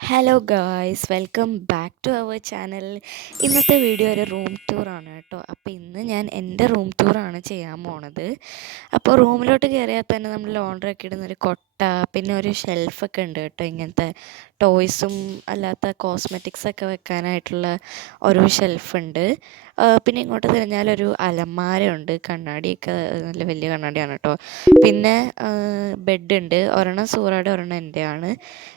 Hello guys, welcome back to our channel. ഇന്നത്തെ video ഒരു room ടൂറാണ് കേട്ടോ. അപ്പോൾ ഇന്ന് ഞാൻ എൻ്റെ റൂം ടൂറാണ് ചെയ്യാൻ പോണത്. അപ്പോൾ റൂമിലോട്ട് കയറിയാൽ തന്നെ നമ്മൾ ലോണ്ടറി ഒക്കെ ഇടുന്നൊരു കൊട്ട, പിന്നെ ഒരു ഷെൽഫൊക്കെ ഉണ്ട് കേട്ടോ. ഇങ്ങനത്തെ ടോയ്സും അല്ലാത്ത കോസ്മെറ്റിക്സൊക്കെ വെക്കാനായിട്ടുള്ള ഒരു ഷെൽഫുണ്ട്. പിന്നെ ഇങ്ങോട്ട് തിരിഞ്ഞാലൊരു അലമാരയുണ്ട്, കണ്ണാടിയൊക്കെ നല്ല വലിയ കണ്ണാടിയാണ് കേട്ടോ. പിന്നെ ബെഡുണ്ട്, ഒരെണ്ണം സൂറയുടെ ഒരെണ്ണം എൻ്റെയാണ്.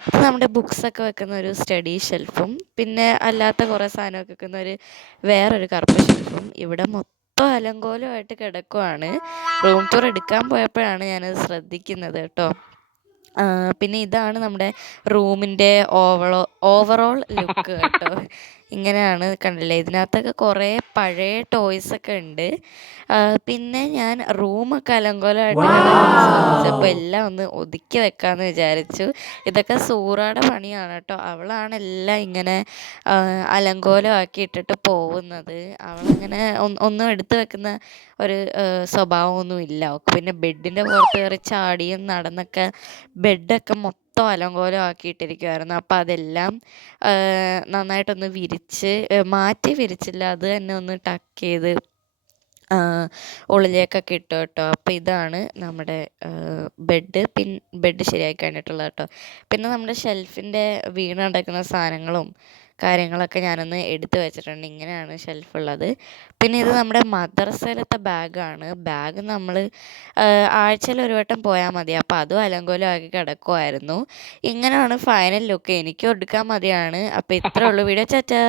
ഇത് നമ്മുടെ ബുക്സൊക്കെ വെക്കുന്ന ഒരു സ്റ്റഡി ഷെൽഫും പിന്നെ അല്ലാത്ത കുറേ സാധനമൊക്കെ വെക്കുന്ന വേറൊരു കറുപ്പ് ഷെൽഫും. ഇവിടെ മൊത്തം അലങ്കോലമായിട്ട് കിടക്കുവാണ്. റൂം ടൂർ എടുക്കാൻ പോയപ്പോഴാണ് ഞാനത് ശ്രദ്ധിക്കുന്നത് കേട്ടോ. പിന്നെ ഇതാണ് നമ്മുടെ റൂമിൻ്റെ ഓവറോൾ ലുക്ക് കേട്ടോ. ഇങ്ങനെയാണ്, കണ്ടില്ലേ? ഇതിനകത്തൊക്കെ കുറേ പഴയ ടോയ്സൊക്കെ ഉണ്ട്. പിന്നെ ഞാൻ റൂമൊക്കെ അലങ്കോലമായിട്ട് കിടക്കുന്നത് ശ്രദ്ധിച്ചപ്പോൾ എല്ലാം ഒന്ന് ഒതുക്കി വെക്കാമെന്ന് വിചാരിച്ചു. ഇതൊക്കെ സൂറയുടെ പണിയാണ് കേട്ടോ. അവളാണ് എല്ലാം ഇങ്ങനെ അലങ്കോലമാക്കി ഇട്ടിട്ട് പോകുന്നത്. അവളങ്ങനെ ഒന്നും എടുത്തു വെക്കുന്ന ഒരു സ്വഭാവമൊന്നും ഇല്ല അവൾക്ക്. പിന്നെ ബെഡിൻ്റെ പുറത്ത് കയറി ചാടിയും നടന്നൊക്കെ ബെഡൊക്കെ മൊത്തം അലങ്കോലമാക്കിയിട്ടിരിക്കുമായിരുന്നു. അപ്പോൾ അതെല്ലാം നന്നായിട്ടൊന്ന് വിരിച്ച് മാറ്റി വിരിച്ചില്ല, അത് തന്നെ ഒന്ന് ടക്ക് ചെയ്ത് ഉള്ളിലേക്കൊക്കെ ഇട്ടു കേട്ടോ. അപ്പോൾ ഇതാണ് നമ്മുടെ ബെഡ് ശരിയാക്കി കഴിഞ്ഞിട്ടുള്ളത് കേട്ടോ. പിന്നെ നമ്മുടെ ഷെൽഫിൻ്റെ വീണ് കിടക്കുന്ന സാധനങ്ങളും കാര്യങ്ങളൊക്കെ ഞാനൊന്ന് എടുത്തു വെച്ചിട്ടുണ്ട്. ഇങ്ങനെയാണ് ഷെൽഫുള്ളത്. പിന്നെ ഇത് നമ്മുടെ മദ്രസയിലത്തെ ബാഗാണ്. ബാഗ് നമ്മൾ ആഴ്ചയിൽ ഒരു വട്ടം പോയാൽ മതി. അപ്പോൾ അതും അലങ്കോലമാക്കി കിടക്കുമായിരുന്നു. ഇങ്ങനെയാണ് ഫൈനൽ ലുക്ക്. എനിക്കും എടുക്കാൻ മതിയാണ്. അപ്പോൾ ഇത്രേ ഉള്ളൂ വീഡിയോ. ചാറ്റാ.